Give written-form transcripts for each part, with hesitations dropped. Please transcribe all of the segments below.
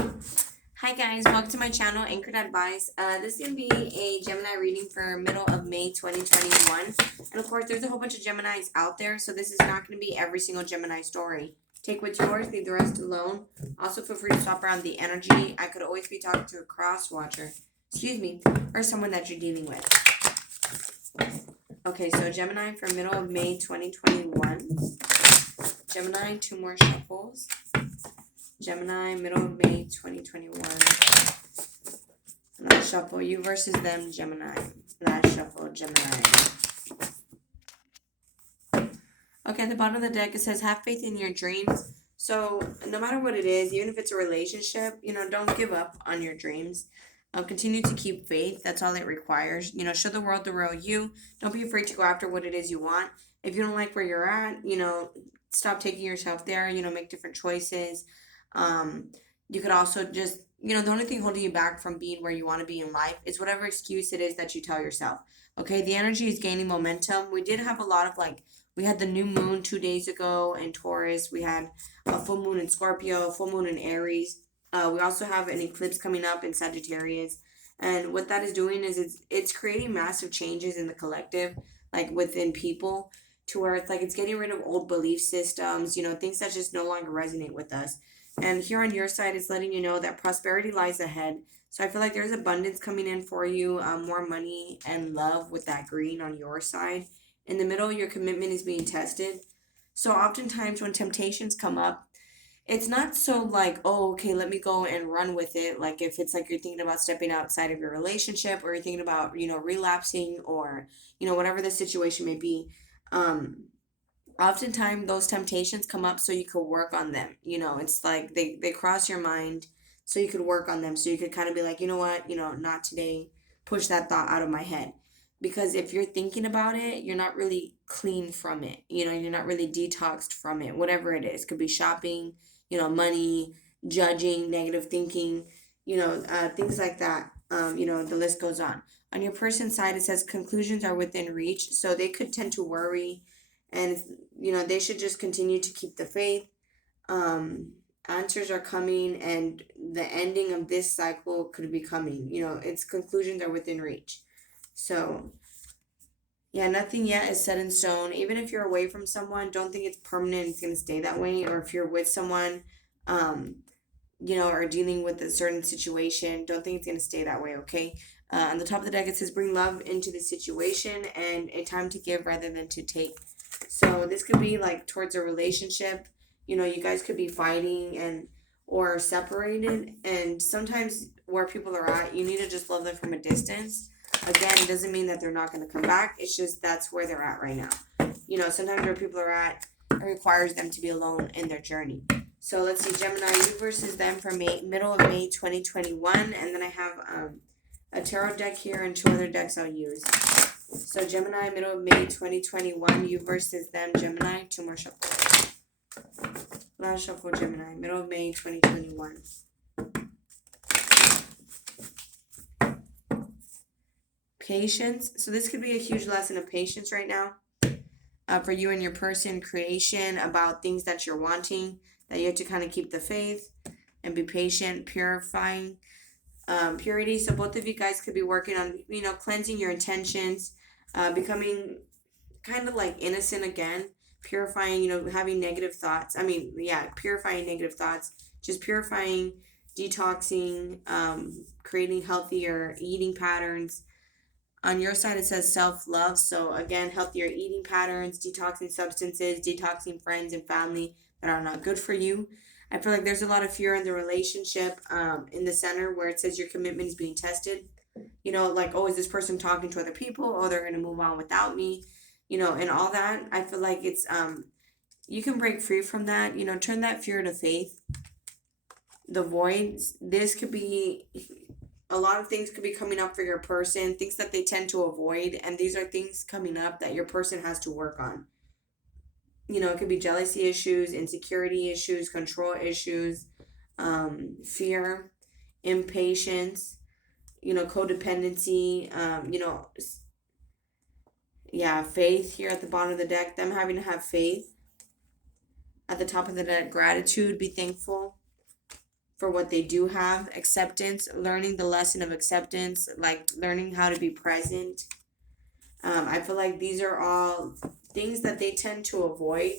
Hi guys, welcome to my channel, Anchored Advice. This is going to be a Gemini reading for middle of May 2021. And of course, there's a whole bunch of Geminis out there, so this is not going to be every single Gemini story. Take what's yours, leave the rest alone. Also, feel free to swap around the energy. I could always be talking to a cross watcher, or someone that you're dealing with. Okay, so Gemini for middle of May 2021. Gemini, 2 more shuffles. Gemini, middle of May 2021. Last shuffle, you versus them, Gemini. Last shuffle, Gemini. Okay, at the bottom of the deck, it says, have faith in your dreams. So, no matter what it is, even if it's a relationship, don't give up on your dreams. Continue to keep faith. That's all it requires. Show the world the real you. Don't be afraid to go after what it is you want. If you don't like where you're at, stop taking yourself there. Make different choices. You could also just, the only thing holding you back from being where you want to be in life is whatever excuse it is that you tell yourself. Okay, the energy is gaining momentum. We did have a lot of we had the new moon 2 days ago in Taurus. We had a full moon in Scorpio, full moon in Aries. We also have an eclipse coming up in Sagittarius. And what that is doing is it's creating massive changes in the collective, like within people, to where it's getting rid of old belief systems, things that just no longer resonate with us. And here on your side, it's letting you know that prosperity lies ahead. So I feel like there's abundance coming in for you, more money and love with that green on your side. In the middle, your commitment is being tested. So oftentimes when temptations come up, it's not so oh, okay, let me go and run with it. Like if it's you're thinking about stepping outside of your relationship, or you're thinking about, relapsing, or, whatever the situation may be. Oftentimes those temptations come up so you could work on them. It's like they cross your mind so you could work on them. So you could kind of be like, you know what, not today. Push that thought out of my head. Because if you're thinking about it, you're not really clean from it. You're not really detoxed from it. Whatever it is. Could be shopping, money, judging, negative thinking, things like that. The list goes on. On your person's side, it says conclusions are within reach. So they could tend to worry, and they should just continue to keep the faith. Answers are coming, and the ending of this cycle could be coming. Its conclusions are within reach. So yeah, nothing yet is set in stone. Even if you're away from someone, don't think it's permanent, it's going to stay that way. Or if you're with someone, um or dealing with a certain situation, don't think it's going to stay that way. Okay. On the top of the deck, it says bring love into the situation and a time to give rather than to take. So this could be towards a relationship. You guys could be fighting and or separated, and sometimes where people are at, you need to just love them from a distance. Again, it doesn't mean that they're not going to come back. It's just that's where they're at right now. Sometimes where people are at, it requires them to be alone in their journey. So let's see, Gemini, you versus them for middle of May 2021. And then I have a tarot deck here and 2 other decks I'll use. So Gemini, middle of May 2021, you versus them, Gemini. 2 more shuffles. Last shuffle, Gemini, middle of May 2021. Patience. So this could be a huge lesson of patience right now. For you and your person, creation about things that you're wanting, that you have to kind of keep the faith and be patient, purifying, purity. So both of you guys could be working on, cleansing your intentions, becoming kind of innocent again, purifying, having negative thoughts. Purifying negative thoughts, just purifying, detoxing, creating healthier eating patterns. On your side, it says self-love. So again, healthier eating patterns, detoxing substances, detoxing friends and family that are not good for you. I feel like there's a lot of fear in the relationship, in the center where it says your commitment is being tested. Oh, is this person talking to other people? Oh, they're going to move on without me, and all that. I feel like it's, you can break free from that, turn that fear to faith. The voids, this could be, a lot of things could be coming up for your person, things that they tend to avoid, and these are things coming up that your person has to work on. It could be jealousy issues, insecurity issues, control issues, fear, impatience, codependency, faith here at the bottom of the deck, them having to have faith. At the top of the deck, gratitude, be thankful. for what they do have, acceptance, learning the lesson of acceptance, like learning how to be present. I feel like these are all things that they tend to avoid.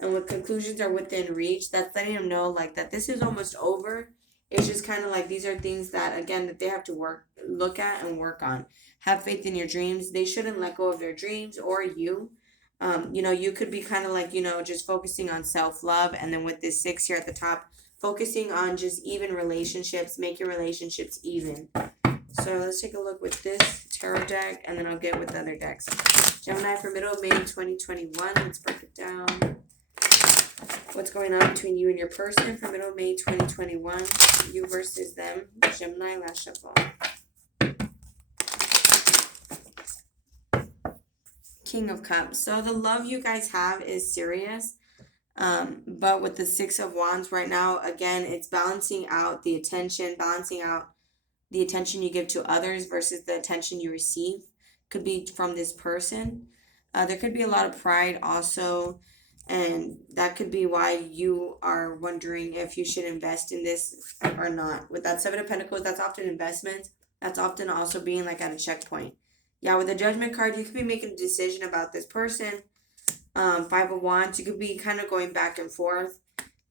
And when conclusions are within reach, that's letting them know like that this is almost over. It's just kind of like these are things that again that they have to look at and work on. Have faith in your dreams. They shouldn't let go of their dreams or you. You could be kind of like, just focusing on self-love, and then with this 6 here at the top, focusing on just even relationships, make your relationships even. So let's take a look with this tarot deck, and then I'll get with the other decks. Gemini for middle of May 2021. Let's break it down. What's going on between you and your person for middle of May 2021? You versus them. Gemini, last shuffle. King of Cups. So the love you guys have is serious. But with the 6 of Wands right now, again, it's balancing out the attention, the attention you give to others versus the attention you receive. Could be from this person. There could be a lot of pride also, and that could be why you are wondering if you should invest in this or not. With that 7 of Pentacles, that's often investment. That's often also being like at a checkpoint. Yeah, with the Judgment card, you could be making a decision about this person. 5 of Wands, you could be kind of going back and forth.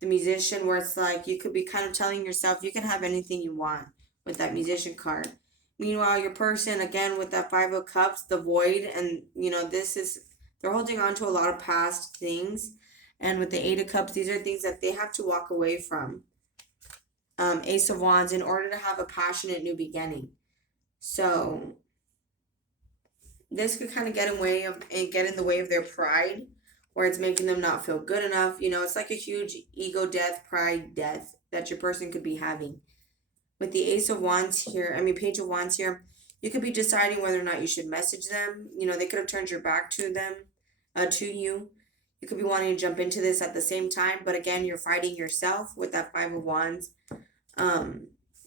The Musician, where it's like you could be kind of telling yourself you can have anything you want with that Musician card. Meanwhile, your person, again, with that 5 of Cups, the Void, and, they're holding on to a lot of past things. And with the 8 of Cups, these are things that they have to walk away from. Ace of Wands, in order to have a passionate new beginning. So this could kind of get in the way of their pride, where it's making them not feel good enough. It's like a huge ego death, pride death that your person could be having. With the Page of Wands here, you could be deciding whether or not you should message them. They could have turned your back to them, to you. You could be wanting to jump into this at the same time, but again, you're fighting yourself with that 5 of Wands.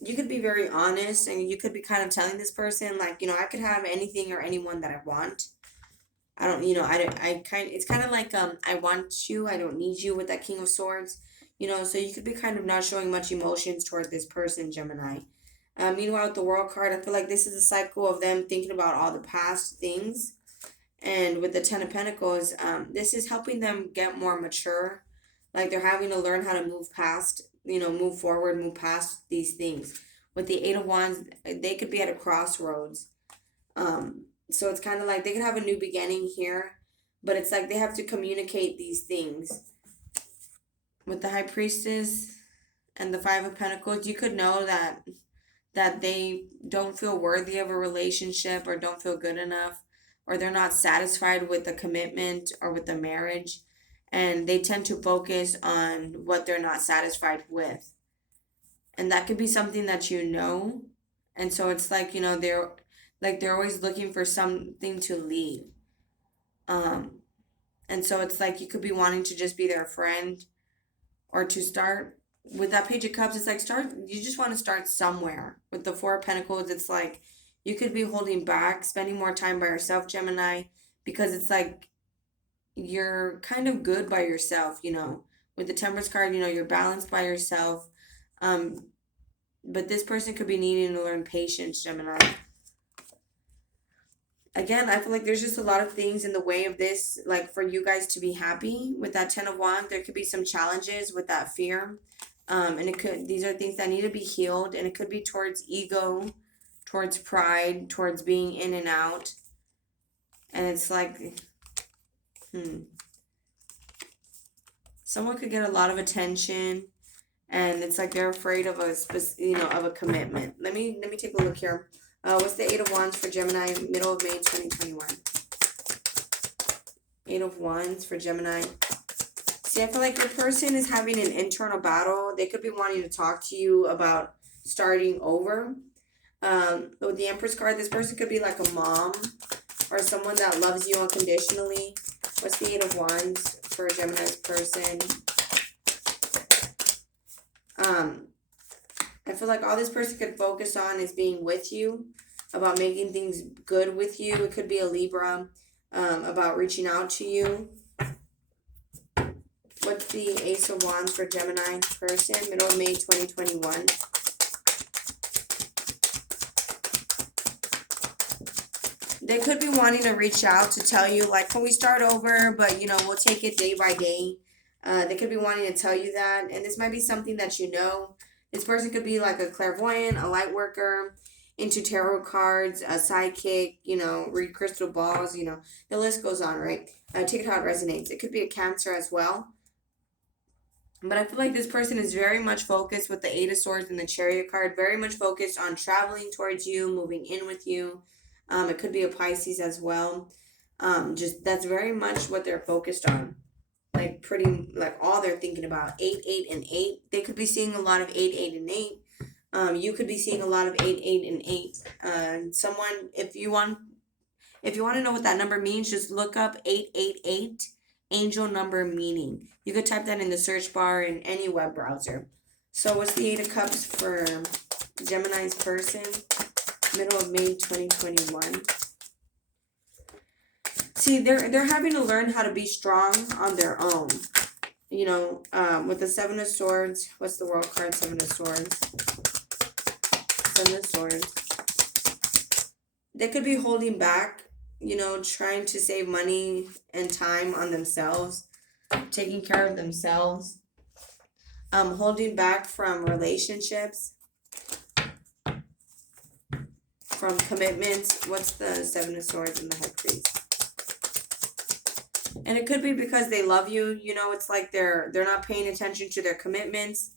You could be very honest, and you could be kind of telling this person, like, I could have anything or anyone that I want. It's kind of like, I want you, I don't need you with that King of Swords. So you could be kind of not showing much emotions toward this person, Gemini. Meanwhile, with the World card, I feel like this is a cycle of them thinking about all the past things. And with the 10 of Pentacles, this is helping them get more mature. Like they're having to learn how to move past, move forward, move past these things. With the 8 of Wands, they could be at a crossroads. So it's kind of like they could have a new beginning here, but it's like they have to communicate these things. With the High Priestess and the 5 of Pentacles, you could know that they don't feel worthy of a relationship or don't feel good enough, or they're not satisfied with the commitment or with the marriage, and they tend to focus on what they're not satisfied with. And that could be something that and so it's like, they're always looking for something to leave. And so it's like you could be wanting to just be their friend, or to start with that Page of Cups. It's like you just want to start somewhere. With the 4 of Pentacles, it's like you could be holding back, spending more time by yourself, Gemini, because it's like you're kind of good by yourself, With the Temperance card, you're balanced by yourself. But this person could be needing to learn patience, Gemini. Again, I feel like there's just a lot of things in the way of this, like for you guys to be happy. With that 10 of Wands, there could be some challenges with that fear. And these are things that need to be healed, and it could be towards ego, towards pride, towards being in and out. And it's like, someone could get a lot of attention, and it's like they're afraid of a commitment. Let me take a look here. What's the 8 of Wands for Gemini, middle of May 2021? 8 of Wands for Gemini. See, I feel like your person is having an internal battle. They could be wanting to talk to you about starting over. With the Empress card, this person could be like a mom or someone that loves you unconditionally. What's the 8 of Wands for Gemini's person? I feel like all this person could focus on is being with you, about making things good with you. It could be a Libra, about reaching out to you. What's the Ace of Wands for Gemini person, middle of May 2021? They could be wanting to reach out to tell you, like, can we start over? But, we'll take it day by day. They could be wanting to tell you that. And this might be something that you know. This person could be like a clairvoyant, a light worker, into tarot cards, a psychic, read crystal balls, the list goes on, right? Take it how it resonates. It could be a Cancer as well. But I feel like this person is very much focused with the Eight of Swords and the Chariot card, very much focused on traveling towards you, moving in with you. It could be a Pisces as well. Just that's very much what they're focused on. Like all they're thinking about. 8, 8, and 8. They could be seeing a lot of 8, 8, and 8. You could be seeing a lot of 8, 8, and 8. Someone, if you want to know what that number means, just look up 888 angel number meaning. You could type that in the search bar in any web browser. So what's the Eight of Cups for Gemini's person? Middle of May 2021. See, they're having to learn how to be strong on their own. With the Seven of Swords, what's the World card? Seven of Swords. Seven of Swords. They could be holding back, trying to save money and time on themselves, taking care of themselves, holding back from relationships, from commitments. What's the Seven of Swords and the High Priest? And it could be because they love you. It's like they're not paying attention to their commitments,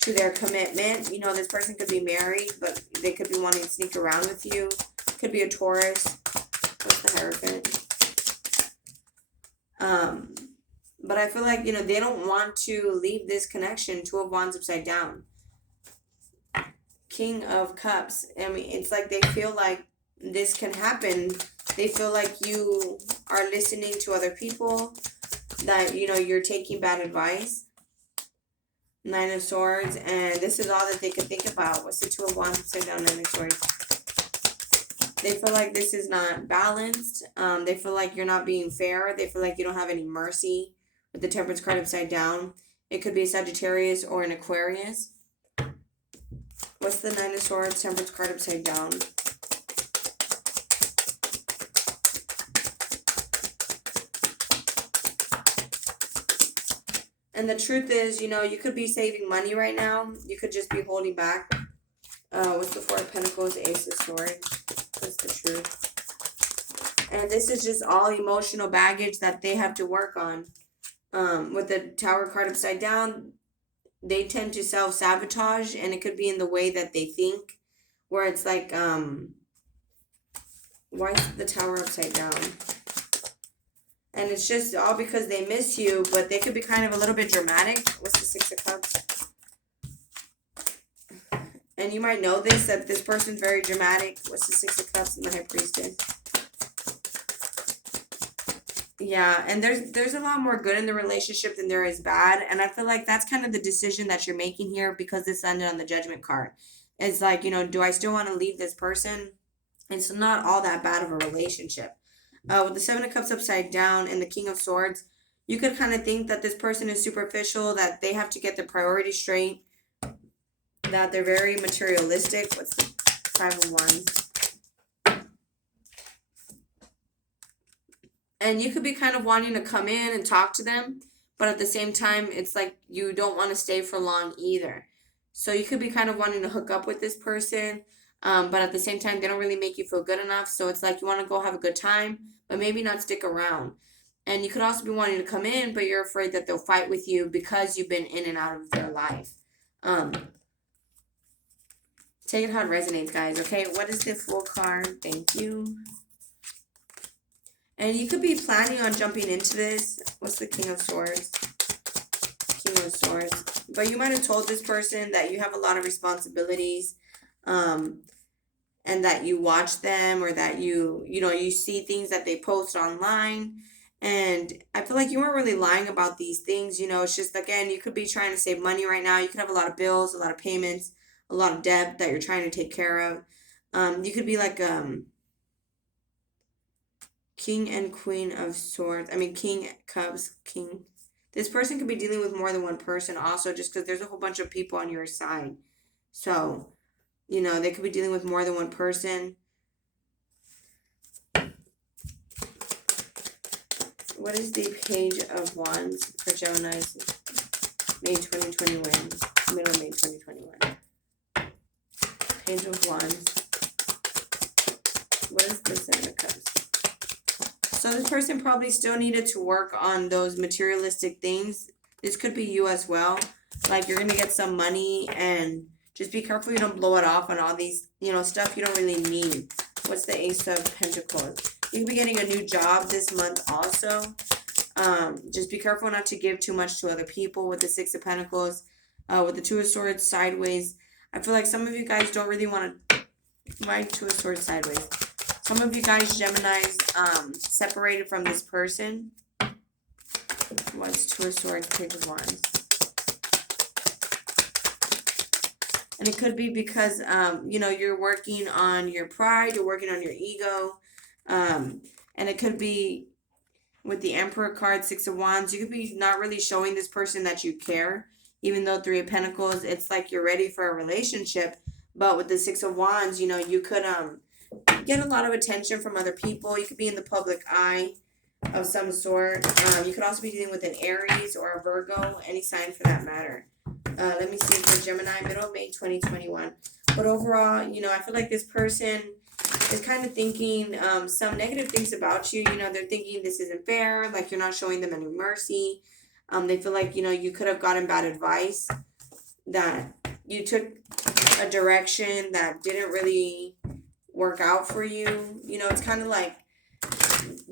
to their commitment. This person could be married, but they could be wanting to sneak around with you. Could be a Taurus. What's the Hierophant? But I feel like, they don't want to leave this connection. Two of Wands upside down. King of Cups. I mean, it's like they feel like this can happen. They feel like you are listening to other people, that, you're taking bad advice. Nine of Swords, and this is all that they could think about. What's the Two of Wands upside down, Nine of Swords? They feel like this is not balanced. They feel like you're not being fair. They feel like you don't have any mercy. With the Temperance card upside down, it could be a Sagittarius or an Aquarius. What's the Nine of Swords, Temperance card upside down? And the truth is, you could be saving money right now. You could just be holding back. What's the Four of Pentacles, Ace of Swords? What's the truth? And this is just all emotional baggage that they have to work on. With the Tower card upside down, they tend to self-sabotage, and it could be in the way that they think, where it's like, why is the Tower upside down? And it's just all because they miss you, but they could be kind of a little bit dramatic. What's the Six of Cups? And you might know this, that this person's very dramatic. What's the Six of Cups and the High Priestess? Yeah, and there's a lot more good in the relationship than there is bad. And I feel like that's kind of the decision that you're making here, because this ended on the Judgment card. It's like, do I still want to leave this person? It's not all that bad of a relationship. With the Seven of Cups upside down and the King of Swords, you could kind of think that this person is superficial, that they have to get their priorities straight, that they're very materialistic. What's the Five of Wands? And you could be kind of wanting to come in and talk to them, but at the same time, it's like you don't want to stay for long either. So you could be kind of wanting to hook up with this person, but at the same time, they don't really make you feel good enough. So it's like you want to go have a good time, but maybe not stick around. And you could also be wanting to come in, but you're afraid that they'll fight with you because you've been in and out of their life. Take it how it resonates, guys. Okay, what is the Fool card? Thank you. And you could be planning on jumping into this. What's the King of Swords? King of Swords. But you might have told this person that you have a lot of responsibilities, and that you watch them, or that you see things that they post online. And I feel like you weren't really lying about these things. It's just, again, you could be trying to save money right now. You could have a lot of bills, a lot of payments, a lot of debt that you're trying to take care of. You could be like King and Queen of Swords. I mean, King Cups, King. This person could be dealing with more than one person also, just because there's a whole bunch of people on your side. So, they could be dealing with more than one person. What is the Page of Wands for Gemini, May 2021, middle of May 2021? Page of Wands. What is the Seven of Cups? So this person probably still needed to work on those materialistic things. This could be you as well. Like, you're going to get some money, and just be careful you don't blow it off on all these, stuff you don't really need. What's the Ace of Pentacles? You could be getting a new job this month also. Just be careful not to give too much to other people with the Six of Pentacles. With the Two of Swords sideways. I feel like some of you guys don't really want to... Why Two of Swords sideways? Some of you guys, Geminis, separated from this person. What's Two of Swords, Page of Wands? And it could be because, you're working on your pride, you're working on your ego. And it could be with the Emperor card, Six of Wands. You could be not really showing this person that you care. Even though Three of Pentacles, it's like you're ready for a relationship. But with the Six of Wands, you could get a lot of attention from other people. You could be in the public eye of some sort. You could also be dealing with an Aries or a Virgo, any sign for that matter. Let me see for Gemini, middle of May 2021. But overall, I feel like this person is kind of thinking some negative things about you. They're thinking this isn't fair, like you're not showing them any mercy. They feel like, you could have gotten bad advice, that you took a direction that didn't really work out for you. It's kind of like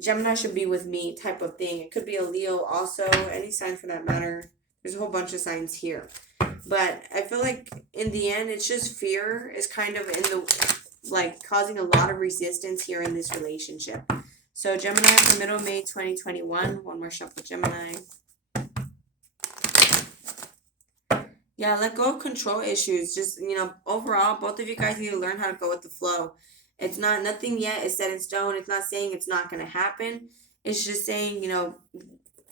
Gemini should be with me type of thing. It could be a Leo also, any sign for that matter. There's a whole bunch of signs here. But I feel like in the end, it's just fear is kind of causing a lot of resistance here in this relationship. So Gemini for middle of May 2021. One more shuffle, Gemini. Yeah, let go of control issues. Just, overall, both of you guys need to learn how to go with the flow. It's nothing yet is set in stone. It's not saying it's not going to happen. It's just saying,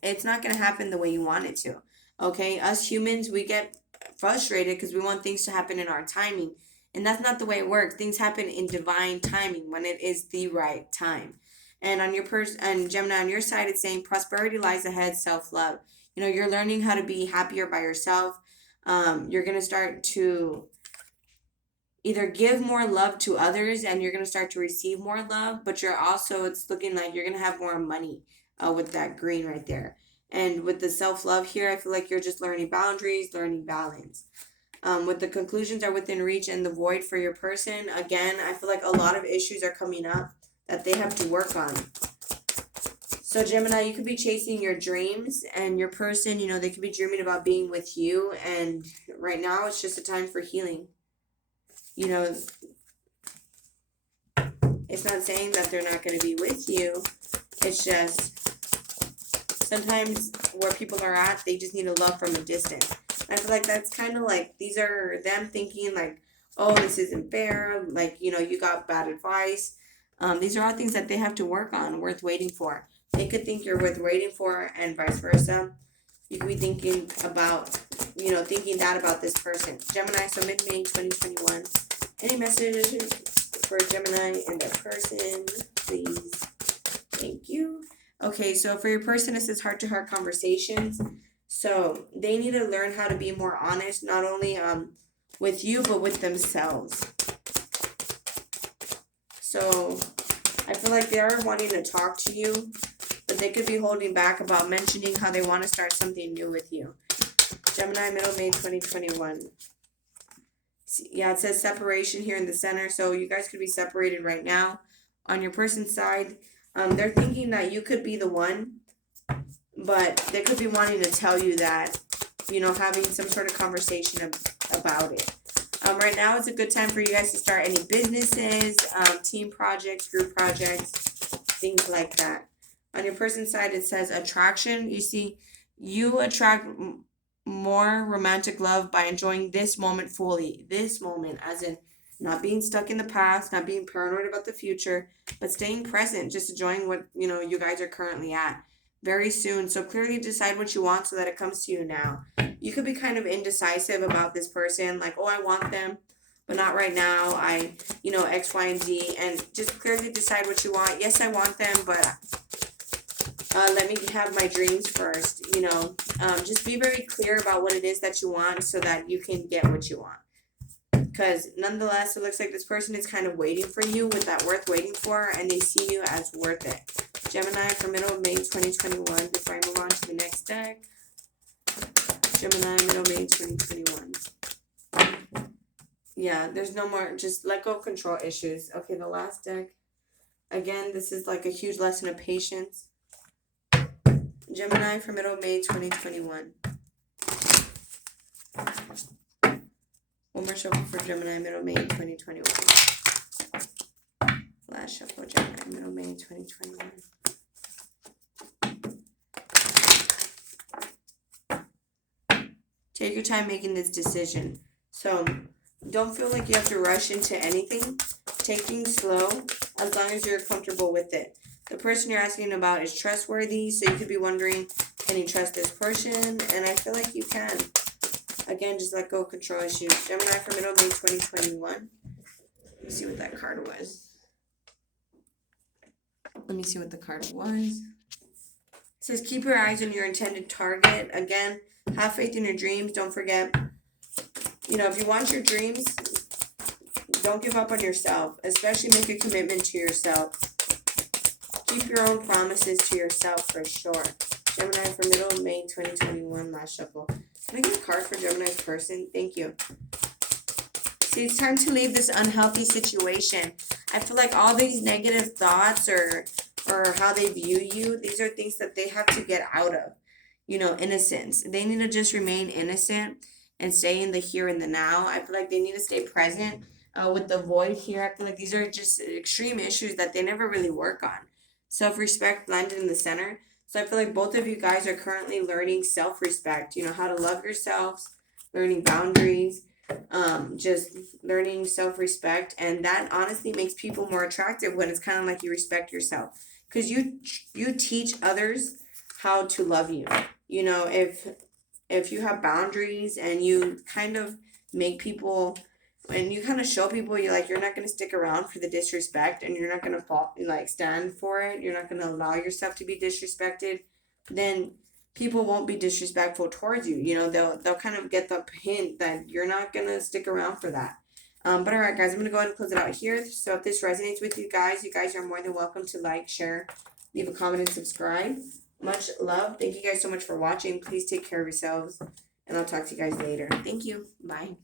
it's not going to happen the way you want it to. Okay? Us humans, we get frustrated because we want things to happen in our timing. And that's not the way it works. Things happen in divine timing when it is the right time. And on your and Gemini, on your side, it's saying prosperity lies ahead, self-love. You're learning how to be happier by yourself. You're going to start to either give more love to others, and you're going to start to receive more love, but it's looking like you're going to have more money with that green right there. And with the self-love here, I feel like you're just learning boundaries, learning balance. With the conclusions are within reach and the void for your person, again, I feel like a lot of issues are coming up that they have to work on. So Gemini, you could be chasing your dreams, and your person, they could be dreaming about being with you, and right now it's just a time for healing. It's not saying that they're not going to be with you. It's just sometimes where people are at, they just need a love from a distance. I feel like that's kind of like, these are them thinking like, oh, this isn't fair. Like, you got bad advice. These are all things that they have to work on, worth waiting for. They could think you're worth waiting for, and vice versa. You could be thinking about, thinking that about this person. Gemini, so mid-May 2021. Any messages for Gemini and their person, please? Thank you. Okay, so for your person, it says heart-to-heart conversations. So they need to learn how to be more honest, not only with you, but with themselves. So I feel like they are wanting to talk to you, but they could be holding back about mentioning how they want to start something new with you. Gemini, middle May 2021. Yeah, it says separation here in the center. So you guys could be separated right now. On your person's side, they're thinking that you could be the one, but they could be wanting to tell you that, having some sort of conversation about it. Right now, it's a good time for you guys to start any businesses, team projects, group projects, things like that. On your person's side, it says attraction. You see, you attract more romantic love by enjoying this moment fully. This moment, as in not being stuck in the past, not being paranoid about the future, but staying present, just enjoying what, you guys are currently at. very soon. So clearly decide what you want so that it comes to you now. You could be kind of indecisive about this person, like, oh, I want them, but not right now. X, Y, and Z, and just clearly decide what you want. Yes, I want them, but let me have my dreams first. Just be very clear about what it is that you want so that you can get what you want. Because nonetheless, it looks like this person is kind of waiting for you with that worth waiting for, and they see you as worth it. Gemini for middle of May 2021. Before I move on to the next deck. Gemini, middle of May 2021. Yeah, there's no more. Just let go of control issues. Okay, the last deck. Again, this is like a huge lesson of patience. Gemini for middle of May 2021. One more shuffle for Gemini, middle of May 2021. Last shuffle, Gemini, middle of May 2021. Take your time making this decision. So, don't feel like you have to rush into anything. Take things slow as long as you're comfortable with it. The person you're asking about is trustworthy, so you could be wondering, can you trust this person? And I feel like you can. Again, just let go of control issues. Gemini for middle of May 2021. Let's see what that card was. Let me see what the card was. It says, keep your eyes on your intended target. Again, have faith in your dreams. Don't forget, if you want your dreams, don't give up on yourself. Especially make a commitment to yourself. Keep your own promises to yourself for sure. Gemini for middle of May 2021, last shuffle. Can I get a card for Gemini's person? Thank you. See, it's time to leave this unhealthy situation. I feel like all these negative thoughts or how they view you, these are things that they have to get out of. Innocence. They need to just remain innocent and stay in the here and the now. I feel like they need to stay present with the void here. I feel like these are just extreme issues that they never really work on. Self-respect landed in the center. So I feel like both of you guys are currently learning self-respect, how to love yourselves, learning boundaries, just learning self-respect. And that honestly makes people more attractive when it's kind of like you respect yourself. Because you teach others how to love you. If you have boundaries and you kind of make people, and you kind of show people you're not going to stick around for the disrespect, and you're not going to stand for it, you're not going to allow yourself to be disrespected, then people won't be disrespectful towards you. They'll kind of get the hint that you're not going to stick around for that. But all right, guys, I'm going to go ahead and close it out here. So if this resonates with you guys are more than welcome to like, share, leave a comment, and subscribe. Much love. Thank you guys so much for watching. Please take care of yourselves, and I'll talk to you guys later. Thank you. Bye.